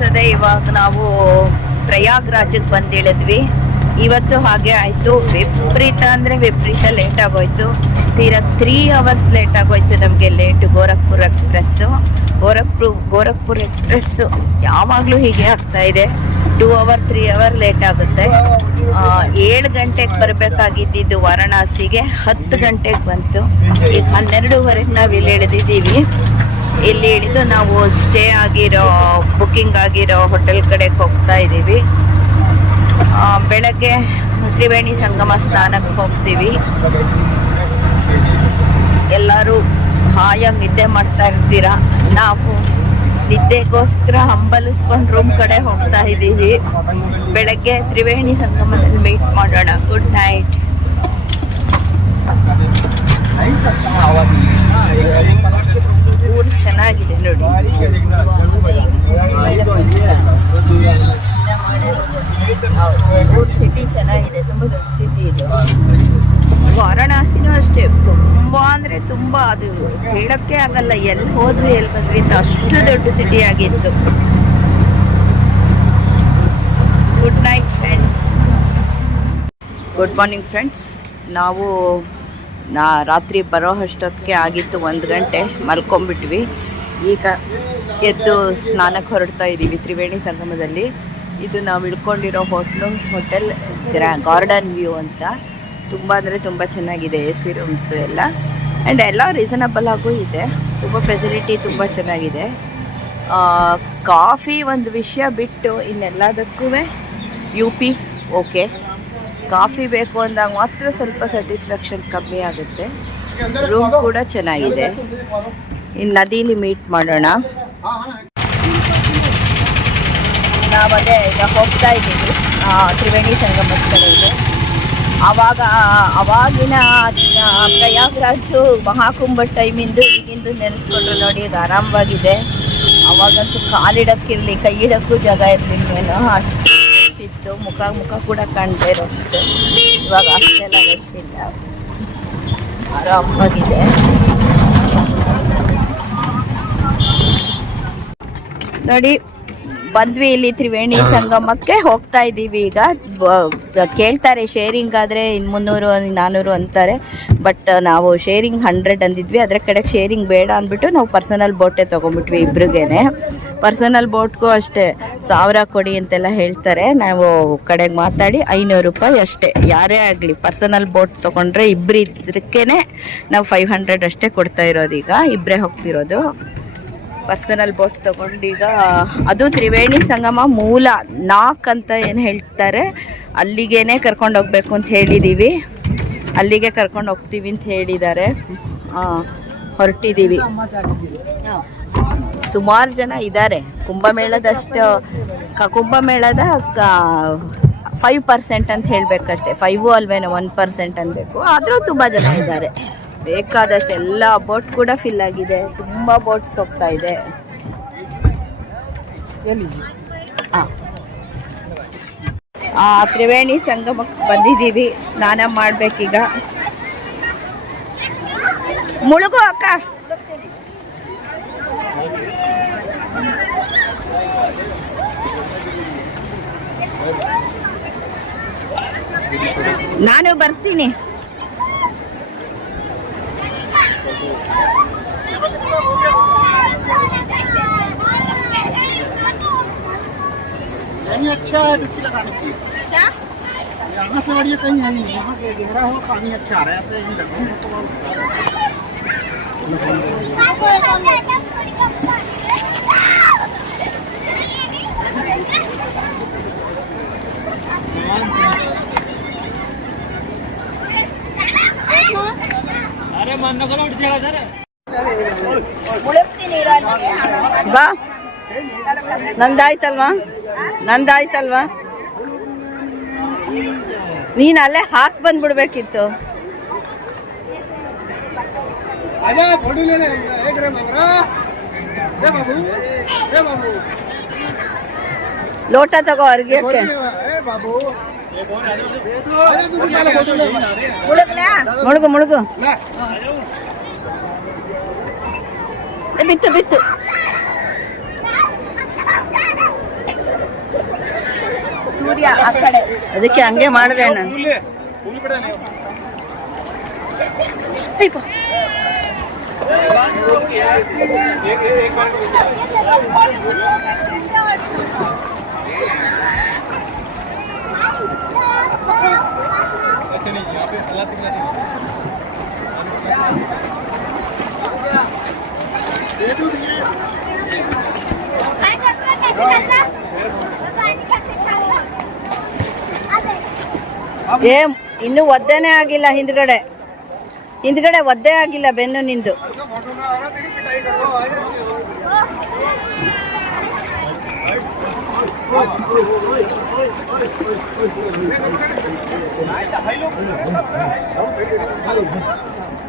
ಅನ್ಸದೆ ಇವಾಗ ನಾವು ಪ್ರಯಾಗ್ರಾಜಕ್ಕೆ ಬಂದಿಳಿದ್ವಿ ಇವತ್ತು ಹಾಗೆ ಆಯ್ತು. ವಿಪರೀತ ಅಂದ್ರೆ ವಿಪರೀತ ಲೇಟ್ ಆಗೋಯ್ತು. ತೀರಾ ತ್ರೀ ಅವರ್ಸ್ ಲೇಟ್ ಆಗೋಯ್ತು ನಮಗೆ late Gorakhpur express Gorakhpur Gorakhpur express ಯಾವಾಗಲೂ ಹೀಗೆ ಆಗ್ತಾ ಇದೆ. Two hour three hour late ಆಗುತ್ತೆ. ಏಳು ಗಂಟೆಗೆ ಬರಬೇಕಾಗಿದ್ದು ವಾರಣಾಸಿಗೆ ಹತ್ತು ಗಂಟೆಗೆ ಬಂತು. ಈಗ ಹನ್ನೆರಡೂವರೆಗೆ ನಾವು ಇಲ್ಲಿ ಇಳಿದಿದ್ದೀವಿ. ಇಲ್ಲಿ ಹಿಡಿದು ನಾವು ಸ್ಟೇ ಆಗಿರೋ ಬುಕ್ಕಿಂಗ್ ಆಗಿರೋ ಹೋಟೆಲ್ ಕಡೆಗೆ ಹೋಗ್ತಾ ಇದ್ದೀವಿ ಬೆಳಗ್ಗೆ ತ್ರಿವೇಣಿ ಸಂಗಮ ಸ್ನಾನಕ್ಕೆ ಹೋಗ್ತೀವಿ. ಎಲ್ಲರೂ ಹಾಯಾಗಿ ನಿದ್ದೆ ಮಾಡ್ತಾ ಇರ್ತೀರಾ? ನಾವು ನಿದ್ದೆಗೋಸ್ಕರ ಹಂಬಲಿಸ್ಕೊಂಡು ರೂಮ್ ಕಡೆ ಹೋಗ್ತಾ ಇದ್ದೀವಿ ಬೆಳಗ್ಗೆ ತ್ರಿವೇಣಿ ಸಂಗಮದಲ್ಲಿ ಮೀಟ್ ಮಾಡೋಣ. ಗುಡ್ ನೈಟ್ ಊರು ಚೆನ್ನಾಗಿದೆ ನೋಡಿ ಊರು ಸಿಟಿ ಚೆನ್ನಾಗಿದೆ, ತುಂಬ ದೊಡ್ಡ ಸಿಟಿ ಇದು. ವಾರಣಾಸಿನೂ ಅಷ್ಟೇ, ತುಂಬ ಅಂದರೆ ತುಂಬ ಅದು ಹೇಳೋಕ್ಕೆ ಆಗಲ್ಲ, ಎಲ್ಲಿ ಹೋದ್ವಿ ಎಲ್ಲಿ ಬಂದ್ವಿ ಅಂತ ಅಷ್ಟು ದೊಡ್ಡ ಸಿಟಿ ಆಗಿತ್ತು. Good night friends good morning friends ನಾವು, ನಾ ರಾತ್ರಿ ಬರೋ ಅಷ್ಟೊತ್ತಿಗೆ ಆಗಿತ್ತು ಒಂದು ಗಂಟೆ ಮಲ್ಕೊಂಬಿಟ್ವಿ ಈಗ ಎದ್ದು ಸ್ನಾನಕ್ಕೆ ಹೊರಡ್ತಾ ಇದ್ದೀವಿ ತ್ರಿವೇಣಿ ಸಂಗಮದಲ್ಲಿ. ಇದು ನಾವು ಇಳ್ಕೊಂಡಿರೋ ಹೋಟ್ಲು, ಹೋಟೆಲ್ ಗ್ರಾ, ಗಾರ್ಡನ್ ವ್ಯೂ ಅಂತ. ತುಂಬ ಅಂದರೆ ತುಂಬ ಚೆನ್ನಾಗಿದೆ ಎ ಸಿ ರೂಮ್ಸು ಎಲ್ಲ. ಆ್ಯಂಡ್ ಎಲ್ಲ ರೀಸನಬಲ್ ಆಗೂ ಇದೆ. ತುಂಬ ಫೆಸಿಲಿಟಿ ತುಂಬ ಚೆನ್ನಾಗಿದೆ. ಕಾಫಿ ಒಂದು ವಿಷಯ ಬಿಟ್ಟು ಇನ್ನೆಲ್ಲದಕ್ಕೂ ಯು ಪಿ, ಓಕೆ. ಕಾಫಿ ಬೇಕು ಅಂದಾಗ ಮಾತ್ರ ಸ್ವಲ್ಪ ಸ್ಯಾಟಿಸ್ಫ್ಯಾಕ್ಷನ್ ಕಮ್ಮಿ ಆಗುತ್ತೆ. ರೂಮ್ ಕೂಡ ಚೆನ್ನಾಗಿದೆ. ಇನ್ನು ನದೀಲಿ ಮೀಟ್ ಮಾಡೋಣ. ನಾವು ಅದೇ ಈಗ ಹೋಗ್ತಾ ಇದ್ದೀವಿ. ತ್ರಿವೇಣಿ ಸಂಗಮದ ಕಡೆಗೆ ಆವಾಗ, ಅವಾಗಿನ ಪ್ರಯಾಗ್ರಾಜು ಮಹಾಕುಂಭ ಟೈಮಿಂದು ಈಗಿಂದು ನೆನೆಸ್ಕೊಂಡ್ರು ನೋಡಿ ಇದು ಆರಾಮವಾಗಿದೆ. ಅವಾಗಂತೂ ಕಾಲಿಡಕ್ಕಿರಲಿ ಕೈ ಇಡಕ್ಕೂ ಜಾಗ ಇರಲಿಲ್ವೇನೋ ಅಷ್ಟು ಇತ್ತು. ಮುಖ ಮುಖ ಕೂಡ ಕಾಣ್ತಾ ಇರೋದು ಇವಾಗ ಅಷ್ಟೆಲ್ಲ ಆರಾಮವಾಗಿದೆ. ನೋಡಿ ಬಂದ್ವಿ ಇಲ್ಲಿ ತ್ರಿವೇಣಿ ಸಂಗಮಕ್ಕೆ ಹೋಗ್ತಾ ಇದ್ದೀವಿ ಈಗ. ಕೇಳ್ತಾರೆ ಶೇರಿಂಗ್ ಆದರೆ ಇನ್ನು ಮುನ್ನೂರು ನಾನ್ನೂರು ಅಂತಾರೆ. ಬಟ್ ನಾವು ಶೇರಿಂಗ್ ಹಂಡ್ರೆಡ್ ಅಂದಿದ್ವಿ. ಅದರ ಕಡೆಗೆ ಶೇರಿಂಗ್ ಬೇಡ ಅಂದ್ಬಿಟ್ಟು ನಾವು ಪರ್ಸನಲ್ ಬೋಟೇ ತೊಗೊಂಬಿಟ್ವಿ ಇಬ್ರಿಗೇನೆ. ಪರ್ಸನಲ್ ಬೋಟ್ಗೂ ಅಷ್ಟೇ. ಸಾವಿರ ಕೊಡಿ ಅಂತೆಲ್ಲ ಹೇಳ್ತಾರೆ. ನಾವು ಕಡೆಗೆ ಮಾತಾಡಿ ಐನೂರು ರೂಪಾಯಿ ಅಷ್ಟೇ. ಯಾರೇ ಆಗಲಿ ಪರ್ಸನಲ್ ಬೋಟ್ ತೊಗೊಂಡ್ರೆ ಇಬ್ಬರು ನಾವು ಫೈವ್ ಹಂಡ್ರೆಡ್ ಅಷ್ಟೇ ಕೊಡ್ತಾ ಇರೋದು ಈಗ. ಇಬ್ಬರೇ ಹೋಗ್ತಿರೋದು. ಪರ್ಸನಲ್ ಬೋಟ್ ತಗೊಂಡೀಗ ಅದು ತ್ರಿವೇಣಿ ಸಂಗಮ ಮೂಲ ನಾಕ್ ಅಂತ ಏನು ಹೇಳ್ತಾರೆ, ಅಲ್ಲಿಗೇನೆ ಕರ್ಕೊಂಡು ಹೋಗ್ಬೇಕು ಅಂತ ಹೇಳಿದ್ದೀವಿ ಅಲ್ಲಿಗೆ ಕರ್ಕೊಂಡು ಹೋಗ್ತೀವಿ ಅಂತ ಹೇಳಿದ್ದಾರೆ. ಹೊರಟಿದ್ದೀವಿ ಸುಮಾರು ಜನ ಇದ್ದಾರೆ. ಕುಂಭಮೇಳದಷ್ಟು ಕುಂಭಮೇಳದ ಫೈವ್ ಪರ್ಸೆಂಟ್ ಅಂತ ಹೇಳಬೇಕಷ್ಟೆ. ಫೈವು ಅಲ್ವೇನೋ ಒನ್ ಪರ್ಸೆಂಟ್ ಅನ್ಬೇಕು. ಆದರೂ ತುಂಬ ಜನ ಇದ್ದಾರೆ. ಬೇಕಾದಷ್ಟು ಎಲ್ಲ ಬೋಟ್ ಕೂಡ ಫಿಲ್ ಆಗಿದೆ. ತುಂಬ ಬೋಟ್ಸ್ ಹೋಗ್ತಾ ಇದೆ. ಆ. ತ್ರಿವೇಣಿ ಸಂಗಮಕ್ಕೆ ಬಂದಿದ್ದೀವಿ. ಸ್ನಾನ ಮಾಡ್ಬೇಕೀಗ. ಮುಳುಗು ಅಕ್ಕ. ನಾನು ಬರ್ತೀನಿ. पानी अच्छा है डुबकी लगाने की यहाँ से बढ़िया कहीं है नहीं यहाँ के गहरा हो पानी अच्छा आ रहा है ऐसे ही लगो ಬಾ ನಂದಾಯ್ತಲ್ವಾ ನಂದಾಯ್ತಲ್ವಾ ನೀನು ಅಲ್ಲೇ ಹಾಕಿ ಬಂದ್ಬಿಡ್ಬೇಕಿತ್ತು ಲೋಟ ತಗೋ ಅರ್ಗಿಯಕ್ಕೆ ಮುಳುಗು ಮುಳುಗು ಬಿತ್ತು ಬಿತ್ತು. ಸೂರ್ಯ ಆ ಕಡೆ. ಅದಕ್ಕೆ ಹಂಗೆ ಮಾಡಿದೆ ನಾನು. ಅಯ್ಯಪ್ಪ. ಏ ಇನ್ನು ಒದ್ದೇನೆ ಆಗಿಲ್ಲ ಹಿಂದ್ಗಡೆ. ಹಿಂದ್ಗಡೆ ಒದ್ದೆ ಆಗಿಲ್ಲ ಬೆನ್ನು ನಿಂದು.